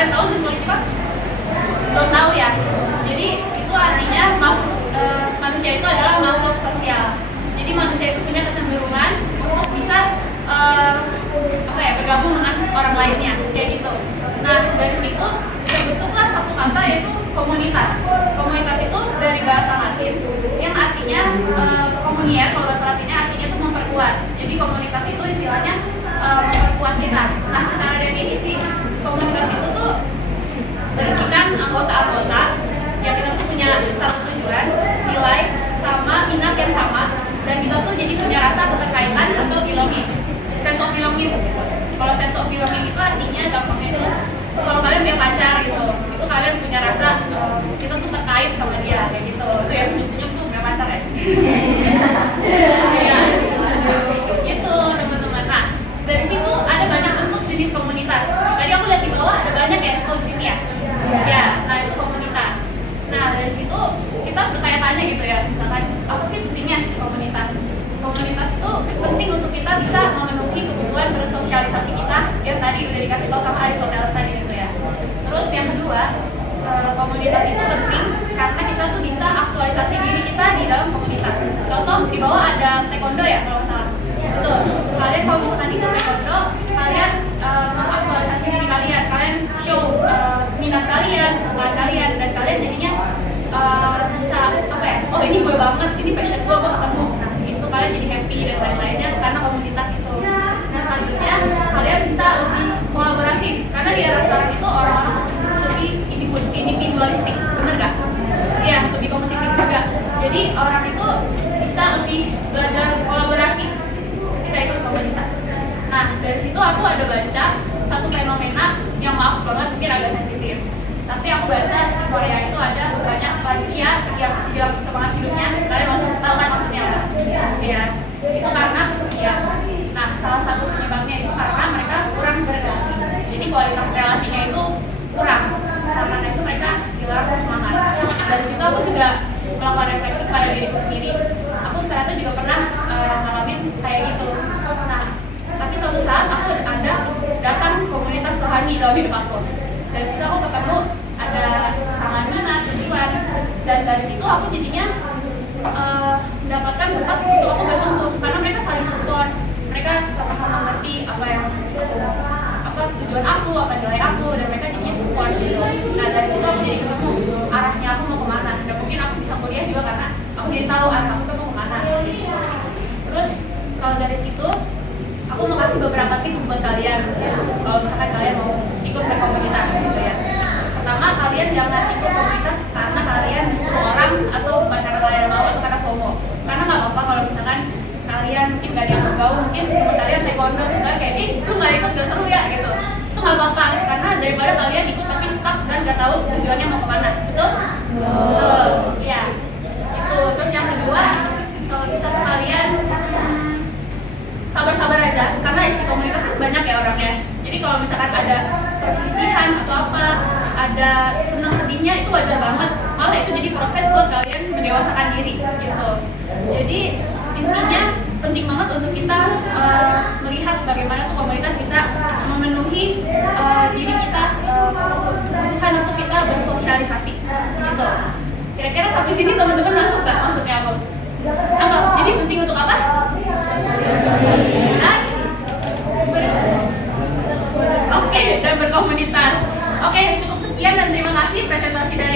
Kalian tahu simbol itu kan? Belum tahu ya. Jadi itu artinya manusia itu adalah makhluk sosial. Jadi manusia itu punya kecenderungan untuk bisa bergabung dengan orang lainnya, kayak gitu. Nah, dari situ terbentuklah satu kata yaitu komunitas. Komunitas itu dari bahasa Latin yang artinya komunier, kalau bahasa Latinnya artinya itu memperkuat. Jadi komunitas itu istilahnya memperkuat kita. Nah, secara definisi komunitas itu tuh berisikan anggota-anggota yang kita tuh punya satu tujuan, nilai, sama minat yang sama, dan kita tuh jadi punya rasa keterkaitan atau belonging. Sense of belonging. Kalau sense of belonging itu artinya gampangnya itu kalau kalian punya pacar gitu, itu kalian punya rasa kita tuh terkait sama dia, kayak gitu. Itu ya senyum-senyum tuh punya pacar ya. Ya, gitu teman-teman. Nah, dari situ ada banyak bentuk jenis komunitas. Tadi aku lihat di bawah ada banyak ya di sini ya. Ya, nah itu komunitas. Nah, dari situ kita bertanya-tanya gitu ya, misalkan apa sih pentingnya komunitas? Komunitas itu penting untuk kita bisa memenuhi kebutuhan bersosialisasi kita yang tadi udah dikasih tahu sama Aristoteles tadi gitu ya. Terus yang kedua, komunitas itu penting karena kita tuh bisa aktualisasi diri kita di dalam komunitas. Contoh di bawah ada taekwondo ya kalau nggak salah. Betul. Kalian kalau misalkan ikut taekwondo, kalian mengaktualisasi diri kalian, kalian show minat kalian, kesukaan kalian, dan kalian jadinya bisa oh ini gue banget, ini passion gue ketemu. Nah itu kalian jadi happy dan lain-lainnya karena komunitas itu. Nah selanjutnya kalian bisa lebih kolaboratif karena di era sekarang itu orang-orang lebih individualistik, bener gak? Iya, lebih kompetitif juga. Jadi orang itu bisa lebih belajar kolaborasi ketika ikut komunitas. Nah dari situ aku ada baca satu fenomena yang maaf banget mungkin agak sensitif. Tapi aku baca di Korea itu ada banyak lansia yang hilang semangat hidupnya. Kalian tahu kan maksudnya apa? Ya, itu karena kesepian. Nah, salah satu penyebabnya itu karena mereka kurang berrelasi. Jadi kualitas relasinya itu kurang. Karena itu mereka hilang semangat. Dari situ aku juga melakukan refleksi pada diriku sendiri. Aku ternyata juga pernah ngalamin kayak gitu. Nah, tapi suatu saat aku ada datang komunitas rohani dalam hidup aku. Dari situ aku ketemu ada kesamaan minat, tujuan, dan dari situ aku jadinya mendapatkan tempat untuk aku bertumbuh karena mereka saling support, mereka sama-sama ngerti tujuan aku, apa nilai aku, dan mereka jadinya support gitu. Nah dari situ aku jadi ketemu arahnya aku mau kemana, dan mungkin aku bisa kuliah juga karena aku jadi tahu arah aku tuh mau kemana. Terus kalau dari situ aku mau kasih beberapa tips buat kalian kalau misalkan kalian mau ikut ke komunitas gitu ya. Pertama, kalian jangan ikut komunitas karena kalian disuruh orang atau bukan karena kalian mau atau karena FOMO. Karena nggak apa-apa kalau misalkan kalian mungkin gak ada yang bergaul, mungkin teman kalian taekwondo misalnya kayak lu nggak ikut gak seru ya gitu. Itu nggak apa-apa karena daripada kalian ikut tapi stuck dan nggak tahu tujuannya mau kemana, betul? Betul, iya. Itu. Terus yang kedua, kalau bisa kalian sabar-sabar aja karena isi komunitas itu banyak ya orangnya. Jadi kalau misalkan ada perselisihan atau apa, ada senang sedihnya itu wajar banget. Malah itu jadi proses buat kalian mendewasakan diri gitu. Jadi intinya penting banget untuk kita melihat bagaimana tuh komunitas bisa memenuhi diri kita, kebutuhan untuk kita bersosialisasi gitu. Kira-kira sampai sini teman-teman nangkep nggak maksudnya apa? Nangkep. Jadi penting untuk apa? Dan berkomunitas. Oke, cukup sekian dan terima kasih presentasi dari